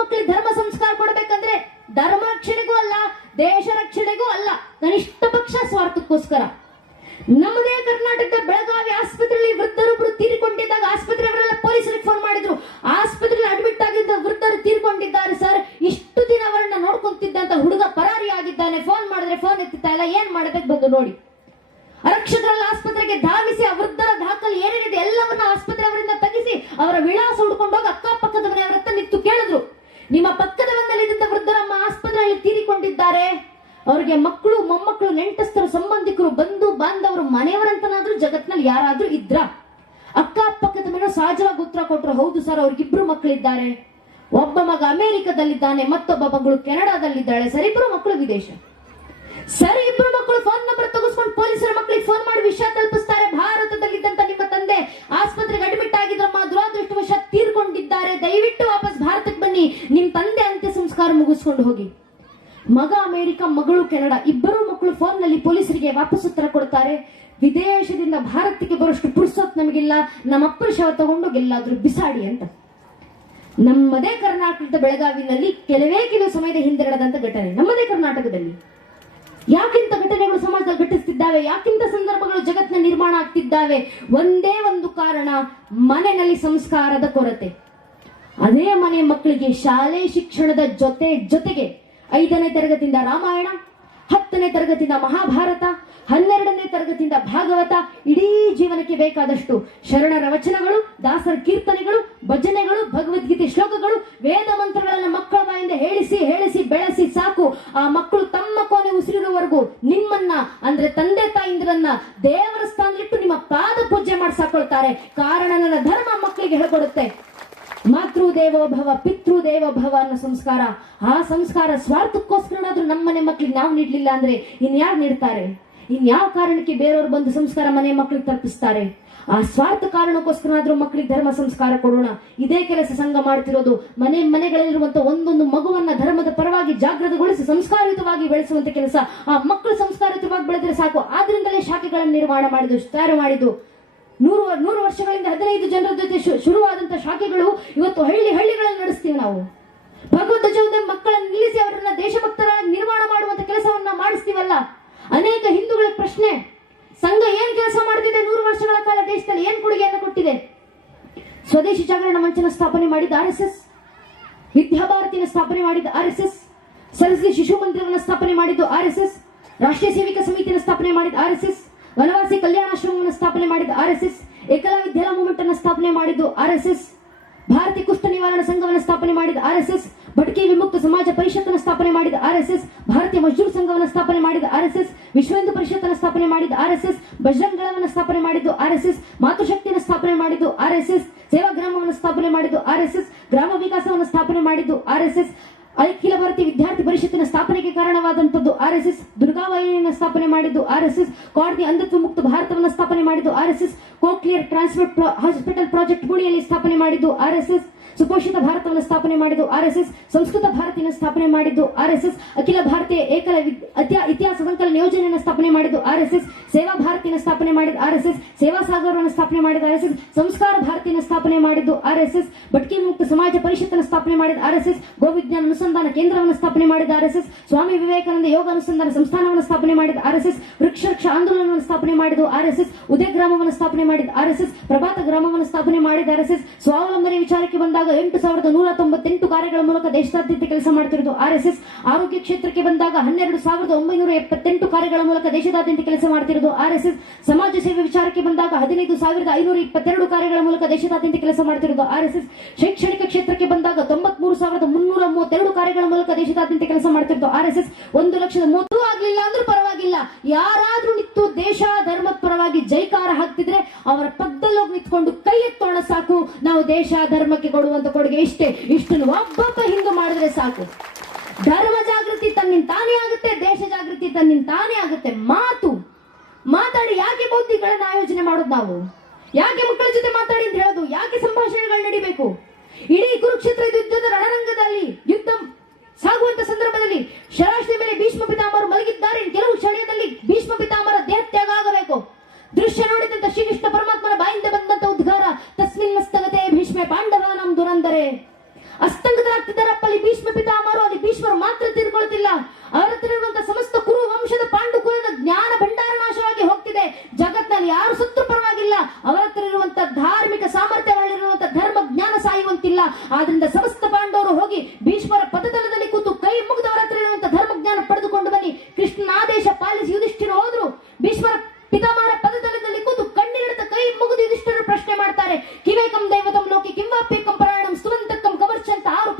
ಮಕ್ಕಳಿಗೆ ಧರ್ಮ ಸಂಸ್ಕಾರ ಕೊಡ್ಬೇಕಂದ್ರೆ ಧರ್ಮ ರಕ್ಷಣೆಗೂ ಅಲ್ಲ, ದೇಶ ರಕ್ಷಣೆಗೂ ಅಲ್ಲ, ಕನಿಷ್ಠ ಪಕ್ಷ ಸ್ವಾರ್ಥಕ್ಕೋಸ್ಕರ. ನಮ್ಮದೇ ಕರ್ನಾಟಕದ ಬೆಳಗಾವಿ ಆಸ್ಪತ್ರೆಯಲ್ಲಿ ವೃದ್ಧರೊಬ್ಬರು ತೀರಿಕೊಂಡಿದ್ದಾಗ ಆಸ್ಪತ್ರೆಯವರೆಲ್ಲ ಪೊಲೀಸರಿಗೆ ಫೋನ್ ಮಾಡಿದ್ರು. ಆಸ್ಪತ್ರೆಯಲ್ಲಿ ಅಡ್ಮಿಟ್ ಆಗಿದ್ದ ವೃದ್ಧರು ತೀರ್ಕೊಂಡಿದ್ದಾರೆ ಸರ್, ಇಷ್ಟು ದಿನ ಅವರನ್ನ ನೋಡ್ಕೊಂತಿದ್ದಂತ ಹುಡುಗ ಪರಾರಿ ಆಗಿದ್ದಾನೆ, ಫೋನ್ ಮಾಡಿದ್ರೆ ಫೋನ್ ಎತ್ತುತ್ತಾ ಇಲ್ಲ, ಏನ್ ಮಾಡಬೇಕು ಬಂದು ನೋಡಿ. ಆರಕ್ಷಕರಲ್ಲ ಆಸ್ಪತ್ರೆಗೆ ಧಾವಿಸಿ ಆ ವೃದ್ಧರ ದಾಖಲೆ ಏನೇನಿದೆ ಎಲ್ಲವನ್ನ ಆಸ್ಪತ್ರೆಯವರಿಂದ ತೆಗಿಸಿ ಅವರ ವಿಳಾಸ ಹುಡ್ಕೊಂಡು ಹೋಗಿ ಅಕ್ಕಪಕ್ಕದ ಮನೆಯವರ ಹತ್ರ ನಿಂತು ಕೇಳಿದ್ರು, ನಿಮ್ಮ ಪಕ್ಕದ ಮನೆಯಲ್ಲಿದ್ದ ವೃದ್ಧರಮ್ಮ ಆಸ್ಪತ್ರೆಯಲ್ಲಿ ತೀರಿಕೊಂಡಿದ್ದಾರೆ, ಅವ್ರಿಗೆ ಮಕ್ಕಳು ಮೊಮ್ಮಕ್ಕಳು ನೆಂಟಸ್ಥರು ಸಂಬಂಧಿಕರು ಬಂಧು ಬಾಂಧವರು ಮನೆಯವರಂತನಾದ್ರೂ ಜಗತ್ನಲ್ಲಿ ಯಾರಾದ್ರೂ ಇದ್ರ? ಅಕ್ಕಪಕ್ಕದ ಮನೆಯವರು ಸಹಜವಾಗಿ ಉತ್ತರ ಕೊಟ್ರು, ಹೌದು ಸರ್ ಅವ್ರಿಗಿಬ್ರು ಮಕ್ಕಳಿದ್ದಾರೆ, ಒಬ್ಬ ಮಗ ಅಮೆರಿಕದಲ್ಲಿದ್ದಾನೆ, ಮತ್ತೊಬ್ಬ ಮಗಳು ಕೆನಡಾದಲ್ಲಿದ್ದಾಳೆ ಸರ್, ಇಬ್ರು ಮಕ್ಕಳು ವಿದೇಶ. ಸರಿ, ಇಬ್ರು ಮಕ್ಕಳು ಫೋನ್ ನಂಬರ್ ತಗೋಸ್ಕೊಂಡು ಪೊಲೀಸರ ಮಕ್ಕಳಿಗೆ ಫೋನ್ ಮಾಡಿ ವಿಷಯ ತಲುಪಿಸ್ತಾರೆ, ಭಾರತದಲ್ಲಿದ್ದಂತ ನಿಮ್ಮ ತಂದೆ ಆಸ್ಪತ್ರೆಗೆ ಅಡ್ಮಿಟ್ ಆಗಿದ್ರಮ್ಮ, ದುರಾದೃಷ್ಟವಶ ತೀರ್ಕೊಂಡಿದ್ದಾರೆ, ದಯವಿಟ್ಟು ವಾಪಸ್ ಭಾರತಕ್ಕೆ ಬನ್ನಿ, ನಿಮ್ ತಂದೆ ಅಂತ್ಯ ಸಂಸ್ಕಾರ ಮುಗಿಸ್ಕೊಂಡು ಹೋಗಿ. ಮಗ ಅಮೆರಿಕ, ಮಗಳು ಕೆನಡಾ, ಇಬ್ಬರು ಮಕ್ಕಳು ಫೋನ್ ನಲ್ಲಿ ಪೊಲೀಸರಿಗೆ ವಾಪಸ್ ಉತ್ತರ ಕೊಡ್ತಾರೆ, ವಿದೇಶದಿಂದ ಭಾರತಕ್ಕೆ ಬರೋಷ್ಟು ಪುರ್ಸೊತ್ ನಮಗಿಲ್ಲ, ನಮ್ಮಪ್ಪನ ಶವ ತಗೊಂಡು ಎಲ್ಲಾದ್ರೂ ಬಿಸಾಡಿ ಅಂತ. ನಮ್ಮದೇ ಕರ್ನಾಟಕದ ಬೆಳಗಾವಿನಲ್ಲಿ ಕೆಲವು ಸಮಯದ ಹಿಂದೆ ನಡೆದಂತ ಘಟನೆ, ನಮ್ಮದೇ ಕರ್ನಾಟಕದಲ್ಲಿ. ಯಾಕಿಂತ ಘಟನೆಗಳು ಸಮಾಜದಲ್ಲಿ ಘಟಿಸ್ತಿದ್ದಾವೆ, ಯಾಕಿಂತ ಸಂದರ್ಭಗಳು ಜಗತ್ತಿನ ನಿರ್ಮಾಣ ಆಗ್ತಿದ್ದಾವೆ? ಒಂದೇ ಒಂದು ಕಾರಣ, ಮನೆಯಲ್ಲಿ ಸಂಸ್ಕಾರದ ಕೊರತೆ. ಅದೇ ಮನೆ ಮಕ್ಕಳಿಗೆ ಶಾಲೆ ಶಿಕ್ಷಣದ ಜೊತೆಗೆ 5ನೇ ತರಗತಿಯಿಂದ ರಾಮಾಯಣ, 10ನೇ ತರಗತಿಯಿಂದ ಮಹಾಭಾರತ, 12ನೇ ತರಗತಿಯಿಂದ ಭಾಗವತ, ಇಡೀ ಜೀವನಕ್ಕೆ ಬೇಕಾದಷ್ಟು ಶರಣರ ವಚನಗಳು, ದಾಸರ ಕೀರ್ತನೆಗಳು, ಭಜನೆಗಳು, ಭಗವದ್ಗೀತೆ ಶ್ಲೋಕಗಳು, ವೇದ ಮಂತ್ರಗಳನ್ನ ಮಕ್ಕಳ ಬಾಯಿಂದ ಹೇಳಿಸಿ ಬೆಳೆಸಿ ಸಾಕು. ಆ ಮಕ್ಕಳು ತಮ್ಮ ಕೊನೆ ಉಸಿರಿರುವವರೆಗೂ ನಿಮ್ಮನ್ನ ಅಂದ್ರೆ ತಂದೆ ತಾಯಿಂದ್ರನ್ನ ದೇವರ ಸ್ಥಾನದಲ್ಲಿಟ್ಟು ನಿಮ್ಮ ಪಾದ ಪೂಜೆ ಮಾಡಿ ಸಾಕೊಳ್ತಾರೆ. ಕಾರಣ ನನ್ನ ಧರ್ಮ ಮಕ್ಕಳಿಗೆ ಹೇಳ್ಕೊಡುತ್ತೆ, ಮಾತೃ ದೇವೋಭವ ಪಿತೃ ದೇವೋಭವ ಅನ್ನೋ ಸಂಸ್ಕಾರ. ಆ ಸಂಸ್ಕಾರ ಸ್ವಾರ್ಥಕ್ಕೋಸ್ಕರನಾದ್ರೂ ನಮ್ಮನೆ ಮಕ್ಕಳಿಗೆ ನಾವು ನೀಡ್ಲಿಲ್ಲ ಅಂದ್ರೆ ಇನ್ಯಾರು ನೀಡ್ತಾರೆ? ಇನ್ಯಾವ ಕಾರಣಕ್ಕೆ ಬೇರೆಯವರು ಬಂದು ಸಂಸ್ಕಾರ ಮನೆ ಮಕ್ಕಳಿಗೆ ತಲುಪಿಸ್ತಾರೆ? ಆ ಸ್ವಾರ್ಥ ಕಾರಣಕ್ಕೋಸ್ಕರನಾದ್ರೂ ಮಕ್ಕಳಿಗೆ ಧರ್ಮ ಸಂಸ್ಕಾರ ಕೊಡೋಣ. ಇದೇ ಕೆಲಸ ಸಂಘ ಮಾಡ್ತಿರೋದು. ಮನೆಗಳಲ್ಲಿರುವಂತ ಒಂದೊಂದು ಮಗುವನ್ನ ಧರ್ಮದ ಪರವಾಗಿ ಜಾಗೃತಗೊಳಿಸಿ ಸಂಸ್ಕಾರಯುತವಾಗಿ ಬೆಳೆಸುವಂತ ಕೆಲಸ. ಆ ಮಕ್ಕಳು ಸಂಸ್ಕಾರಯುತವಾಗಿ ಬೆಳೆದ್ರೆ ಸಾಕು. ಆದ್ರಿಂದಲೇ ಶಾಖೆಗಳನ್ನು ನಿರ್ಮಾಣ ತಯಾರು ಮಾಡಿದ್ದು. 100 ವರ್ಷಗಳಿಂದ 15 ಜನರ ಜೊತೆ ಶುರುವಾದಂತ ಶಾಖೆಗಳು ಇವತ್ತು ಹಳ್ಳಿಗಳಲ್ಲಿ ನಡೆಸ್ತೀವಿ ನಾವು. ಭಗವದ್ ಧ್ವಜದ ಮಕ್ಕಳನ್ನು ನಿಲ್ಲಿಸಿ ಅವರನ್ನ ದೇಶಭಕ್ತರಾಗಿ ನಿರ್ಮಾಣ ಮಾಡುವಂತ ಕೆಲಸವನ್ನ ಮಾಡಿಸ್ತೀವಲ್ಲ. ಅನೇಕ ಹಿಂದೂಗಳ ಪ್ರಶ್ನೆ, ಸಂಘ ಏನ್ ಕೆಲಸ ಮಾಡ್ತಿದೆ 100 ವರ್ಷಗಳ ಕಾಲ ದೇಶದಲ್ಲಿ, ಏನ್ ಕೊಡುಗೆಯನ್ನು ಕೊಟ್ಟಿದೆ? ಸ್ವದೇಶಿ ಜಾಗರಣ ಮಂಚನ ಸ್ಥಾಪನೆ ಮಾಡಿದ RSS, ವಿದ್ಯಾಭಾರತಿನ ಸ್ಥಾಪನೆ ಮಾಡಿದ RSS, ಸರಸ್ವತಿ ಶಿಶು ಮಂದಿರವನ್ನು ಸ್ಥಾಪನೆ ಮಾಡಿದ್ದು RSS, ರಾಷ್ಟ್ರೀಯ ಸೇವಿಕಾ ಸಮಿತಿಯನ್ನು ಸ್ಥಾಪನೆ ಮಾಡಿದ RSS, ವನವಾಸಿ ಕಲ್ಯಾಣಾಶ್ರಮವನ್ನು ಸ್ಥಾಪನೆ ಮಾಡಿದ RSS, ಏಕಲವ್ಯ ವಿದ್ಯಾಲಯ ಮೂವ್ಮೆಂಟ್ ಅನ್ನು ಸ್ಥಾಪನೆ ಮಾಡಿದ್ದು RSS, ಭಾರತೀಯ ಕುಷ್ಠ ನಿವಾರಣಾ ಸಂಘವನ್ನು ಸ್ಥಾಪನೆ ಮಾಡಿದ RSS, ಭಟ್ಕಿ ವಿಮುಕ್ತ ಸಮಾಜ ಪರಿಷತ್ತನ್ನು ಸ್ಥಾಪನೆ ಮಾಡಿದ RSS, ಭಾರತೀಯ ಮಜ್ದೂರ್ ಸಂಘವನ್ನು ಸ್ಥಾಪನೆ ಮಾಡಿದ RSS, ವಿಶ್ವ ಹಿಂದೂ ಪರಿಷತ್ತನ್ನು ಸ್ಥಾಪನೆ ಮಾಡಿದ RSS, ಬಜರಂಗ್ ದಳವನ್ನು ಸ್ಥಾಪನೆ ಮಾಡಿದ್ದು RSS, ಮಾತೃಶಕ್ತಿಯನ್ನು ಸ್ಥಾಪನೆ ಮಾಡಿದ್ದು RSS, ಸೇವಾ ಗ್ರಾಮವನ್ನು ಸ್ಥಾಪನೆ ಮಾಡಿದ್ದು RSS, ಗ್ರಾಮ ವಿಕಾಸವನ್ನು ಸ್ಥಾಪನೆ ಮಾಡಿದ್ದು RSS, ಅಖಿಲ ಭಾರತೀಯ ವಿದ್ಯಾರ್ಥಿ ಪರಿಷತ್ತಿನ ಸ್ಥಾಪನೆಗೆ ಕಾರಣವಾದಂತದ್ದು RSS, ದುರ್ಗಾವಾಹಿನಿಯನ್ನು ಸ್ಥಾಪನೆ ಮಾಡಿದ್ದು RSS, ಕ್ವಾಡ್ದಿ ಅಂಧತ್ವ ಮುಕ್ತ ಭಾರತವನ್ನು ಸ್ಥಾಪನೆ ಮಾಡಿದ್ದು RSS, ಕೋಕ್ಲಿಯರ್ ಟ್ರಾನ್ಸ್ಪೋರ್ಟ್ ಹಾಸ್ಪಿಟಲ್ ಪ್ರಾಜೆಕ್ಟ್ ಪುಣೆಯಲ್ಲಿ ಸ್ಥಾಪನೆ ಮಾಡಿದ್ದು RSS, ಸುಪೋಷಿತ ಭಾರತವನ್ನು ಸ್ಥಾಪನೆ ಮಾಡಿದ್ದು RSS, ಸಂಸ್ಕೃತ ಭಾರತಿಯನ್ನು ಸ್ಥಾಪನೆ ಮಾಡಿದ್ದು RSS, ಅಖಿಲ ಭಾರತೀಯ ಇತಿಹಾಸ ಸಂಕಲನ ಯೋಜನೆಯನ್ನು ಸ್ಥಾಪನೆ ಮಾಡಿದ್ದು RSS, ಸೇವಾ ಭಾರತಿನ ಸ್ಥಾಪನೆ ಮಾಡಿದ RSS, ಸೇವಾ ಸಾಗರವನ್ನು ಸ್ಥಾಪನೆ ಮಾಡಿದ RSS, ಸಂಸ್ಕಾರ ಭಾರತಿನ ಸ್ಥಾಪನೆ ಮಾಡಿದ್ದು RSS, ಭಟ್ಕಿ ಮುಕ್ತ ಸಮಾಜ ಪರಿಷತ್ತನ್ನು ಸ್ಥಾಪನೆ ಮಾಡಿದ RSS, ಗೋವಿಜ್ಞಾನ ಅನುಸಂಧಾನ ಕೇಂದ್ರವನ್ನು ಸ್ಥಾಪನೆ ಮಾಡಿದ RSS, ಸ್ವಾಮಿ ವಿವೇಕಾನಂದ ಯೋಗ ಅನುಸಂಧಾನ ಸಂಸ್ಥಾನವನ್ನು ಸ್ಥಾಪನೆ ಮಾಡಿದ RSS, ವೃಕ್ಷ ಆಂದೋಲನವನ್ನು ಸ್ಥಾಪನೆ ಮಾಡಿದ್ದು RSS, ಉದಯ ಗ್ರಾಮವನ್ನು ಸ್ಥಾಪನೆ ಮಾಡಿದ RSS, ಪ್ರಭಾತ ಗ್ರಾಮವನ್ನು ಸ್ಥಾಪನೆ ಮಾಡಿದ RSS, ಸ್ವಾವಲಂಬನೆ ವಿಚಾರಕ್ಕೆ ಬಂದಾಗ 8198 ಕಾರ್ಯಗಳ ಮೂಲಕ ದೇಶದಾದ್ಯಂತ ಕೆಲಸ ಮಾಡ್ತಿರೋದು RSS, ಆರೋಗ್ಯ ಕ್ಷೇತ್ರಕ್ಕೆ ಬಂದಾಗ 12978 ಕಾರ್ಯಗಳ ಮೂಲಕ ದೇಶದಾದ್ಯಂತ ಕೆಲಸ ಮಾಡ್ತಿರೋದು RSS, ಸಮಾಜ ಸೇವೆ ವಿಚಾರಕ್ಕೆ ಬಂದಾಗ 15522 ಕಾರ್ಯಗಳ ಮೂಲಕ ದೇಶದಾದ್ಯಂತ ಕೆಲಸ ಮಾಡ್ತಿರೋದು RSS, ಶೈಕ್ಷಣಿಕ ಕ್ಷೇತ್ರಕ್ಕೆ ಬಂದಾಗ 93332 ಕಾರ್ಯಗಳ ಮೂಲಕ ದೇಶದಾದ್ಯಂತ ಕೆಲಸ ಮಾಡ್ತಿರೋದು RSS, 1,30,000 ಆಗ್ಲಿಲ್ಲ ಅಂದ್ರೂ ಪರವಾಗಿಲ್ಲ, ಯಾರಾದ್ರೂ ನಿಂತು ದೇಶ ಧರ್ಮದ ಪರವಾಗಿ ಜೈಕಾರ ಹಾಕ್ತಿದ್ರೆ ಅವರ ಪಕ್ಕದಲ್ಲಿ ಹೋಗಿ ನಿಂತ್ಕೊಂಡು ಕೈ ಎತ್ತೋಣ ಸಾಕು. ನಾವು ದೇಶ ಧರ್ಮಕ್ಕೆ ಕೊಡುವಂತ ಕೊಡುಗೆ ಇಷ್ಟನ್ನು ಒಬ್ಬೊಬ್ಬ ಹಿಂದೂ ಮಾಡಿದ್ರೆ ಸಾಕು. ಧರ್ಮ ಜಾಗೃತಿ ತನ್ನಿಂದ ತಾನೇ ಆಗುತ್ತೆ, ದೇಶ ಜಾಗೃತಿ ತನ್ನಿಂದ ತಾನೇ ಆಗುತ್ತೆ. ಮಾತಾಡಿ ಯಾಕೆ ಬೌದ್ಧಿಗಳನ್ನ ಆಯೋಜನೆ ಮಾಡೋದು? ನಾವು ಯಾಕೆ ಮಕ್ಕಳ ಜೊತೆ ಮಾತಾಡಿ ಅಂತ ಹೇಳೋದು? ಯಾಕೆ ಸಂಭಾಷಣೆಗಳು ನಡಿಬೇಕು? ಇಡೀ ಕುರುಕ್ಷೇತ್ರ ಯುದ್ಧದ ರಣರಂಗದಲ್ಲಿ ಯುದ್ಧ ಸಾಗುವಂತ ಸಂದರ್ಭದಲ್ಲಿ ಶರಾಶ್ರೀ ಮೇಲೆ ಭೀಷ್ಮ ಪಿತಾಮಹರು ಮಲಗಿದ್ದಾರೆ. ಕೆಲವು ಕ್ಷಣದಲ್ಲಿ ಭೀಷ್ಮ ಪಿತಾಮಹರ ದೇಹತ್ಯಾಗ ಆಗಬೇಕು. ದೃಶ್ಯ ನೋಡಿದಂತ ಶ್ರೀಕೃಷ್ಣ ಪರಮಾತ್ಮನ ಬಾಯಿಂದ ಬಂದಂತ ಉದ್ಗಾರ, ತಸ್ಮಿನ್ ಮಸ್ತಗತೆ ಭೀಷ್ಮೆ ಪಾಂಡವಾನಂ ದುರಂದರೆ. ಅಸ್ತಂಗತರಾಗ್ತಿದ್ದಾರಪ್ಪ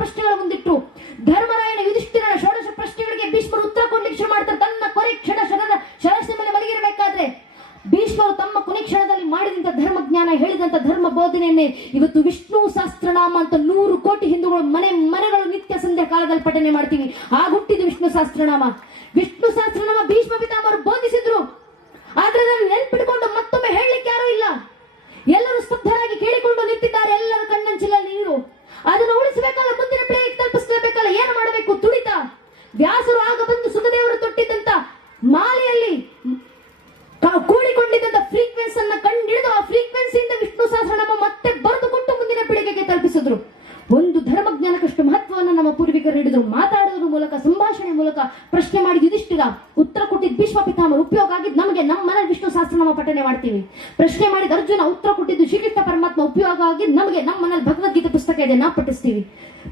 ಪ್ರಶ್ನೆಗಳ ಮುಂದಿಟ್ಟು ಧರ್ಮರಾಯನ ಯುಧಿಷ್ಠಿರನ ಷೋಡಶ ಪ್ರಶ್ನೆಗಳಿಗೆ ಭೀಷ್ಮರು ಉತ್ತರ ಕೊಡ್ಲಿಕ್ಕೆ ಶುರು ಮಾಡ್ತಾರೆ. ತನ್ನ ಕೊನೆ ಕ್ಷಣ ಶರಸ್ಸಿನ ಮೇಲೆ ಮಲಗಿರಬೇಕಾದ್ರೆ ಭೀಷ್ಮರು ತಮ್ಮ ಕೊನೆ ಕ್ಷಣದಲ್ಲಿ ಮಾಡಿದಂತ ಧರ್ಮಜ್ಞಾನ ಹೇಳಿದಂತ ಧರ್ಮ ಬೋಧನೆಯನ್ನೇ ಇವತ್ತು ವಿಷ್ಣು ಸಹಸ್ರನಾಮ ಅಂತ 100 ಕೋಟಿ ಹಿಂದೂಗಳು ಮನೆಗಳು ನಿತ್ಯ ಸಂಧ್ಯಾ ಕಾಲದಲ್ಲಿ ಪಠನೆ ಮಾಡ್ತೀವಿ. ಆಗ ಹುಟ್ಟಿದ ವಿಷ್ಣು ಸಹಸ್ರನಾಮ. ವಿಷ್ಣು ಸಹಸ್ರನಾಮ ಭೀಷ್ಮ ಪಿತಾಮಹರು ಬೋಧಿಸಿದ್ರು. ಆದ್ರೆ ಅದನ್ನು ನೆನ್ಪಿಟ್ಕೊಂಡು ಮತ್ತೊಮ್ಮೆ ಹೇಳಲಿಕ್ಕೆ ಯಾರೂ ಇಲ್ಲ. ಎಲ್ಲರೂ ಸ್ತಬ್ಧರಾಗಿ ಕೇಳಿಕೊಂಡು ನಿಂತಿದ್ದಾರೆ. ಎಲ್ಲರ ಕಣ್ಣಂಚಿಲಲ್ಲಿ ನೀರು. ಅದನ್ನು ಉಳಿಸಬೇಕಲ್ಲ, ಮುಂದಿನ ಪೀಳಿಗೆಗೆ ತಲುಪಿಸಲೇಬೇಕಲ್ಲ. ಏನು ಮಾಡಬೇಕು? ತುಡಿತ. ವ್ಯಾಸರು ಆಗ ಬಂದು ಸುಖದೇವರು ತೊಟ್ಟಿದ್ದಂತ ಮಾಲೆಯಲ್ಲಿ ಕೂಡಿಕೊಂಡಿದ್ದಂತ ಫ್ರೀಕ್ವೆನ್ಸಿ ಅನ್ನ ಕಂಡಿಡಿದು ಆ ಫ್ರೀಕ್ವೆನ್ಸಿಯಿಂದ ವಿಷ್ಣು ಸಹಸ್ರನಾಮ ಮತ್ತೆ ಬರೆದುಕೊಟ್ಟು ಮುಂದಿನ ಪೀಳಿಗೆಗೆ ತಲುಪಿಸಿದ್ರು. ಒಂದು ಧರ್ಮಜ್ಞಾನಕ್ಕಷ್ಟು ಮಹತ್ವವನ್ನು ನಮ್ಮ ಪೂರ್ವಿಕರು ಹಿಡಿದ್ರು. ಮಾತಾಡೋದ್ರ ಮೂಲಕ, ಸಂಭಾಷಣೆ ಮೂಲಕ ಪ್ರಶ್ನೆ ಮಾಡಿದ ಯುಧಿಷ್ಠಿರ, ಉತ್ತರ ಕೊಟ್ಟಿದ್ದ ಭೀಷ್ಮ ಪಿತಾಮಹರು, ಉಪಯೋಗ ಆಗಿದ್ದು ನಮಗೆ ನಮ್ಮ ಮನೇಲಿ ವಿಷ್ಣು ಸಹಸ್ರನಾಮ ಪಠನೆ ಮಾಡ್ತೀವಿ. ಪ್ರಶ್ನೆ ಮಾಡಿದ ಅರ್ಜುನ, ಉತ್ತರ ಕೊಟ್ಟಿದ್ದು ಶ್ರೀಕೃಷ್ಣ ಪರಮಾತ್ಮ, ಉಪಯೋಗ ಆಗಿದ್ದು ನಮಗೆ ನಮ್ಮ ಮನೇಲಿ ಭಗವದ್ಗೀತೆ ಪುಸ್ತಕ ಇದೆ, ನಾವು ಪಠಿಸ್ತೀವಿ.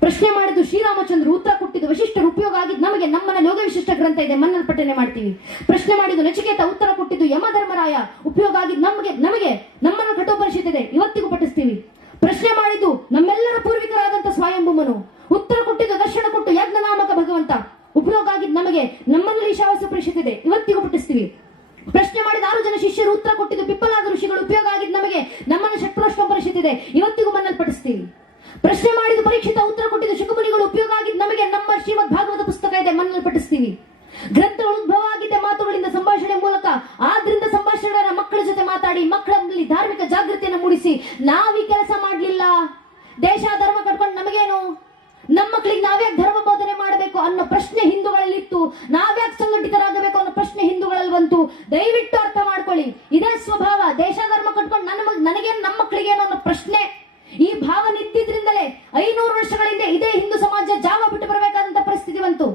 ಪ್ರಶ್ನೆ ಮಾಡಿದ್ದು ಶ್ರೀರಾಮಚಂದ್ರ, ಉತ್ತರ ಕೊಟ್ಟಿದ್ದು ವಶಿಷ್ಠರು, ಉಪಯೋಗ ಆಗಿದ್ದು ನಮಗೆ ನಮ್ಮ ಮನೇಲಿ ಯೋಗ ವಿಶಿಷ್ಟ ಗ್ರಂಥ ಇದೆ, ಮನೇಲಿ ಪಠನೆ ಮಾಡ್ತೀವಿ. ಪ್ರಶ್ನೆ ಮಾಡಿದ್ದು ನಚಿಕೇತ, ಉತ್ತರ ಕೊಟ್ಟಿದ್ದು ಯಮಧರ್ಮರಾಯ, ಉಪಯೋಗ ಆಗಿದ್ದು ನಮಗೆ ನಮ್ಮನ್ನ ಕಠೋಪನಿಷತ್ ಇದೆ, ಇವತ್ತಿಗೂ ಪಠಿಸ್ತೀವಿ. ಪ್ರಶ್ನೆ ಮಾಡಿದ್ದು ನಮ್ಮೆಲ್ಲರ ಪೂರ್ವಿಕರಾದಂತ ಸ್ವಯಂಭೂಮನು, ಉತ್ತರ ಕೊಟ್ಟಿದ್ದು ದರ್ಶನ ಕೊಟ್ಟು ಯಜ್ಞನಾಮಕ ಭಗವಂತ, ಉಪಯೋಗ ಆಗಿದ್ದು ನಮಗೆ ನಮ್ಮಲ್ಲಿ ಈಶಾವಾಸ್ಯ ಪರಿಷತ್ ಇದೆ, ಇವತ್ತಿಗೂ ಪಠಿಸ್ತೀವಿ. ಪ್ರಶ್ನೆ ಮಾಡಿದ 6 ಜನ ಶಿಷ್ಯರು, ಉತ್ತರ ಕೊಟ್ಟಿದ್ದು ಪಿಪ್ಪಲಾದ ಋಷಿಗಳು, ಉಪಯೋಗ ಆಗಿದ್ದು ನಮಗೆ ನಮ್ಮನ್ನ ಷಟ್ಪ್ರೋಷ್ಠ ಪರಿಷತ್ ಇದೆ, ಇವತ್ತಿಗೂ ಮಣ್ಣಲ್ಲಿ ಪಠಿಸ್ತೀವಿ. ಪ್ರಶ್ನೆ ಮಾಡಿದ ಪರೀಕ್ಷಿತ, ಉತ್ತರ ಕೊಟ್ಟಿದ್ದು ಶುಕಮುನಿಗಳು, ಉಪಯೋಗ ಆಗಿದ್ದು ನಮಗೆ ನಮ್ಮ ಶ್ರೀಮದ್ ಭಾಗವತ ಪುಸ್ತಕ ಇದೆ, ಮಣ್ಣಲ್ಲಿ ಪಠಿಸ್ತೀವಿ. ಗ್ರಂಥಗಳು ಉದ್ಭವ ಆಗಿದ್ದೆ ಮಾತುಗಳಿಂದ, ಸಂಭಾಷಣೆ ಮೂಲಕ. ಆದ್ರಿಂದ ಸಂಭಾಷಣೆಗಳ ಮಕ್ಕಳ ಜೊತೆ ಮಾತಾಡಿ ಮಕ್ಕಳಲ್ಲಿ ಧಾರ್ಮಿಕ ಜಾಗೃತಿಯನ್ನು ಮೂಡಿಸಿ ನಾವೀ ಕೆಲಸ ಮಾಡ್ಲಿಲ್ಲ, ದೇಶ ಧರ್ಮ ಕಟ್ಕೊಂಡು ನಮಗೇನು, ನಮ್ಮ ಮಕ್ಕಳಿಗೆ ನಾವ್ಯಾಕೆ ಧರ್ಮ ಬೋಧನೆ ಮಾಡಬೇಕು ಅನ್ನೋ ಪ್ರಶ್ನೆ ಹಿಂದೂಗಳಲ್ಲಿತ್ತು. ನಾವ್ಯಾಕೆ ಸಂಘಟಿತರಾಗಬೇಕು ಅನ್ನೋ ಪ್ರಶ್ನೆ ಹಿಂದೂಗಳಲ್ಲಿ ಬಂತು. ದಯವಿಟ್ಟು ಅರ್ಥ ಮಾಡ್ಕೊಳ್ಳಿ, ಇದೇ ಸ್ವಭಾವ. ದೇಶ ಧರ್ಮ ಕಟ್ಕೊಂಡು ನನಗೇನು ನಮ್ಮ ಮಕ್ಕಳಿಗೇನು ಅನ್ನೋ ಪ್ರಶ್ನೆ, ಈ ಭಾವ ನಿಂತಿದ್ರಿಂದಲೇ 500 ವರ್ಷಗಳಿಂದ ಇದೇ ಹಿಂದೂ ಸಮಾಜ ಜಾವ ಬಿಟ್ಟು ಬರಬೇಕಾದಂತ ಪರಿಸ್ಥಿತಿ ಬಂತು.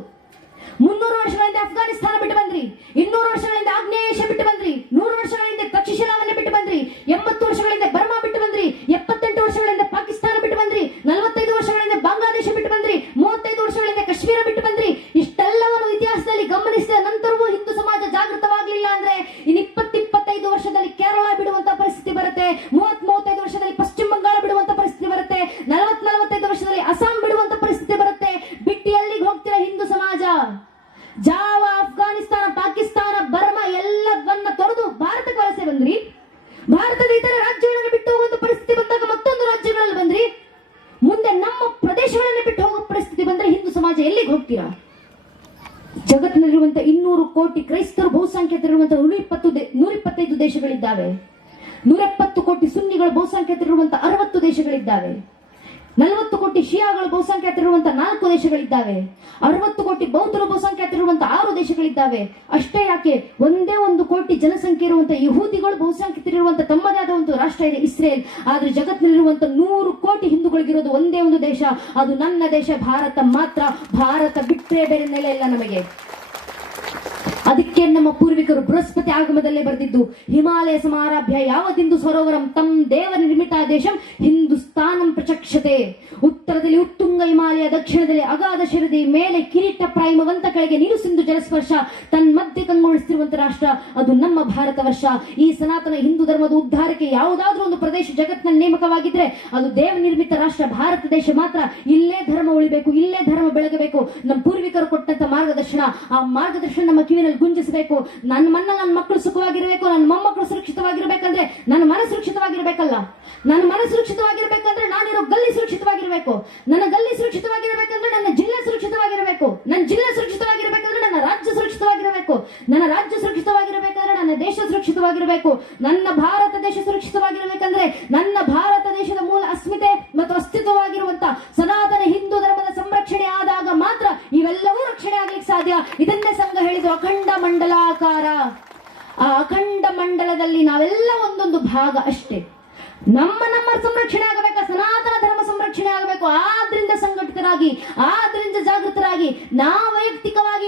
300 ವರ್ಷಗಳಿಂದ ಅಫ್ಘಾನಿಸ್ತಾನ ಬಿಟ್ಟು ಬಂದ್ರಿ, 200 ವರ್ಷಗಳಿಂದ ಆಗ್ನೇಯ ಏಷ್ಯಾ ಬಿಟ್ಟು ಬಂದ್ರಿ, 100 ವರ್ಷಗಳಿಂದ ತಕ್ಷಶಿಲಾವನ್ನೇ ಬಿಟ್ಟು ಬಂದ್ರಿ, 80 ವರ್ಷಗಳಿಂದ ಬರ್ಮಾ ಬಿಟ್ಟು ಬಂದ್ರಿ, 78 ವರ್ಷಗಳಿಂದ ಪಾಕಿಸ್ತಾನ ಬಿಟ್ಟು ಬಂದ್ರಿ, 45 ವರ್ಷಗಳಿಂದ ಬಾಂಗ್ಲಾದೇಶ ಬಿಟ್ಟು ಬಂದ್ರಿ, 35 ವರ್ಷಗಳಿಂದ ಕಾಶ್ಮೀರ ಬಿಟ್ಟು ಬಂದ್ರಿ. ಇಷ್ಟೆಲ್ಲವನ್ನು ಇತಿಹಾಸದಲ್ಲಿ ಗಮನಿಸಿದ ನಂತರವೂ ಹಿಂದೂ ಸಮಾಜ ಜಾಗೃತವಾಗಲಿಲ್ಲ ಅಂದ್ರೆ ಇನ್ನು 20-25 ವರ್ಷದಲ್ಲಿ ಕೇರಳ ಬಿಡುವಂತ ಪರಿಸ್ಥಿತಿ ಬರುತ್ತೆ, 30-35 ವರ್ಷದಲ್ಲಿ ಪಶ್ಚಿಮ ಬಂಗಾಳ ಬಿಡುವಂತ ಪರಿಸ್ಥಿತಿ ಬರುತ್ತೆ, 40-45 ವರ್ಷದಲ್ಲಿ ಅಸ್ಸಾಂ ಬಿಡುವಂತ ಪರಿಸ್ಥಿತಿ ಬರುತ್ತೆ. ಬಿಟ್ಟು ಎಲ್ಲಿಗೆ ಹೋಗ್ತೀರಾ ಹಿಂದೂ ಸಮಾಜ? ಜಾವ, ಅಫ್ಘಾನಿಸ್ತಾನ, ಪಾಕಿಸ್ತಾನ, ಬರ್ಮಾ ಎಲ್ಲವನ್ನ ತೊರೆದು ಭಾರತಕ್ಕೆ ವಲಸೆ ಬಂದ್ರಿ. ಭಾರತದ ಇತರ ರಾಜ್ಯಗಳನ್ನು ಬಿಟ್ಟು ಹೋಗುವಂತ ಪರಿಸ್ಥಿತಿ ಬಂದಾಗ ಮತ್ತೊಂದು ರಾಜ್ಯಗಳಲ್ಲಿ ಬಂದ್ರಿ. ಮುಂದೆ ನಮ್ಮ ಪ್ರದೇಶಗಳನ್ನು ಬಿಟ್ಟು ಹೋಗೋ ಪರಿಸ್ಥಿತಿ ಬಂದ್ರೆ ಹಿಂದೂ ಸಮಾಜ ಎಲ್ಲಿಗೆ ಹೋಗ್ತೀರಾ? ಜಗತ್ತಿನಲ್ಲಿರುವಂತಹ 200 ಕೋಟಿ ಕ್ರೈಸ್ತರು ಬಹುಸಂಖ್ಯಾತರಿರುವಂತಹ 125 ದೇಶಗಳಿದ್ದಾವೆ. 170 ಕೋಟಿ ಸುನ್ನಿಗಳು ಬಹುಸಂಖ್ಯಾತರಿರುವಂತಹ 60 ದೇಶಗಳಿದ್ದಾವೆ. 40 ಕೋಟಿ ಶಿಯಾಗಳು ಬಹುಸಂಖ್ಯಾತರಿರುವಂತಹ 4 ದೇಶಗಳಿದ್ದಾವೆ. 60 ಕೋಟಿ ಬೌದ್ಧರು ಬಹುಸಂಖ್ಯಾತರಿರುವಂತಹ 6 ದೇಶಗಳಿದ್ದಾವೆ. ಅಷ್ಟೇ ಯಾಕೆ, ಒಂದೇ 1 ಕೋಟಿ ಜನಸಂಖ್ಯೆ ಇರುವಂತಹ ಯಹೂದಿಗಳು ಬಹುಸಂಖ್ಯಾತರಿರುವಂತಹ ತಮ್ಮದೇ ಆದ ಒಂದು ರಾಷ್ಟ್ರ ಇದೆ, ಇಸ್ರೇಲ್. ಆದ್ರೆ ಜಗತ್ತಿನಲ್ಲಿರುವಂತಹ 100 ಕೋಟಿ ಹಿಂದೂಗಳಿಗಿರೋದು ಒಂದೇ ಒಂದು ದೇಶ, ಅದು ನನ್ನ ದೇಶ ಭಾರತ ಮಾತ್ರ. ಭಾರತ ಬಿಟ್ಟರೆ ಬೇರೆ ನೆಲೆ ಇಲ್ಲ ನಮಗೆ. ಅದಕ್ಕೆ ನಮ್ಮ ಪೂರ್ವಿಕರು ಬೃಹಸ್ಪತಿ ಆಗಮದಲ್ಲೇ ಬರೆದಿದ್ದು, ಹಿಮಾಲಯ ಸಮಾರಾಭ್ಯ ಯಾವದಿಂದು ಸರೋವರಂ ತಂ ದೇವ ನಿರ್ಮಿತ ದೇಶಂ ಹಿಂದೂಸ್ತಾನಂ ಪ್ರಚಕ್ಷತೆ. ಉತ್ತರದಲ್ಲಿ ಉತ್ತುಂಗ ಹಿಮಾಲಯ, ದಕ್ಷಿಣದಲ್ಲಿ ಅಗಾಧ ಶಿರದಿ, ಮೇಲೆ ಕಿರೀಟ ಪ್ರಾಯಮವಂತ, ಕೆಳಗೆ ನೀರು ಸಿಂಧು ಜಲಸ್ಪರ್ಶ, ತನ್ಮಧ್ಯೆ ಕಂಗೊಳಿಸುತ್ತಿರುವಂತಹ ರಾಷ್ಟ್ರ ಅದು ನಮ್ಮ ಭಾರತ ವರ್ಷ. ಈ ಸನಾತನ ಹಿಂದೂ ಧರ್ಮದ ಉದ್ಧಾರಕ್ಕೆ ಯಾವುದಾದ್ರೂ ಒಂದು ಪ್ರದೇಶ ಜಗತ್ತಿನಲ್ಲಿ ನೇಮಕವಾಗಿದ್ರೆ ಅದು ದೇವ ನಿರ್ಮಿತ ರಾಷ್ಟ್ರ ಭಾರತ ದೇಶ ಮಾತ್ರ. ಇಲ್ಲೇ ಧರ್ಮ ಉಳಿಬೇಕು, ಇಲ್ಲೇ ಧರ್ಮ ಬೆಳಗಬೇಕು. ನಮ್ಮ ಪೂರ್ವಿಕರು ಕೊಟ್ಟಂತ ಮಾರ್ಗದರ್ಶನ, ಆ ಮಾರ್ಗದರ್ಶನ ನಮ್ಮ ಕಿವಿನಲ್ಲಿ ಗುಂಜಿಸಬೇಕು. ನನ್ನ ಮಕ್ಕಳು ಸುಖವಾಗಿರಬೇಕು, ನನ್ನ ಮೊಮ್ಮಕ್ಕಳು ಸುರಕ್ಷಿತವಾಗಿರ್ಬೇಕಂದ್ರೆ ನನ್ನ ಮನ ಸುರಕ್ಷಿತವಾಗಿರ್ಬೇಕಲ್ಲ. ನನ್ನ ಮನ ಸುರಕ್ಷಿತವಾಗಿರ್ಬೇಕಂದ್ರೆ ನಾನಿರೋ ಗಲ್ಲಿ ಸುರಕ್ಷಿತವಾಗಿರ್ಬೇಕು. ನನ್ನ ಗಲ್ಲಿ ಸುರಕ್ಷಿತವಾಗಿರ್ಬೇಕಂದ್ರೆ ನನ್ನ ಜಿಲ್ಲೆ ಸುರಕ್ಷಿತವಾಗಿರ್ಬೇಕು. ನನ್ನ ಜಿಲ್ಲೆ ಸುರಕ್ಷಿತವಾಗಿರ್ಬೇಕಂದ್ರೆ ನನ್ನ ರಾಜ್ಯ ಸುರಕ್ಷಿತವಾಗಿರಬೇಕು. ನನ್ನ ರಾಜ್ಯ ಸುರಕ್ಷಿತವಾಗಿರ್ಬೇಕಂದ್ರೆ ನನ್ನ ದೇಶ ಸುರಕ್ಷಿತವಾಗಿರಬೇಕು. ನನ್ನ ಭಾರತ ದೇಶ ಸುರಕ್ಷಿತವಾಗಿರ್ಬೇಕಂದ್ರೆ ನನ್ನ ಭಾರತ ದೇಶದ ಮೂಲ ಅಸ್ಮಿತೆ ಮತ್ತು ಅಸ್ತಿತ್ವವಾಗಿರುವಂತ ಸನಾತನ ಹಿಂದೂ ಧರ್ಮದ ಸಂರಕ್ಷಣೆ ಆದಾಗ ಮಾತ್ರ ಇವೆಲ್ಲವೂ ರಕ್ಷಣೆ ಆಗ್ಲಿಕ್ಕೆ ಸಾಧ್ಯ. ಇದನ್ನೇ ಸಂಘ ಹೇಳಿದ್ರು ಅಖಂಡ ಮಂಡಲಾಕಾರ. ಆ ಅಖಂಡ ಮಂಡಲದಲ್ಲಿ ನಾವೆಲ್ಲ ಒಂದೊಂದು ಭಾಗ ಅಷ್ಟೇ. ನಮ್ಮ ಸಂರಕ್ಷಣೆ ಆಗಬೇಕಾ, ಸನಾತನ ಧರ್ಮ ಸಂರಕ್ಷಣೆ ಆಗಬೇಕು. ಆದ್ರಿಂದ ಸಂಘಟಿತರಾಗಿ, ಆದ್ರಿಂದ ಜಾಗೃತರಾಗಿ, ನಾವು ವೈಯಕ್ತಿಕವಾಗಿ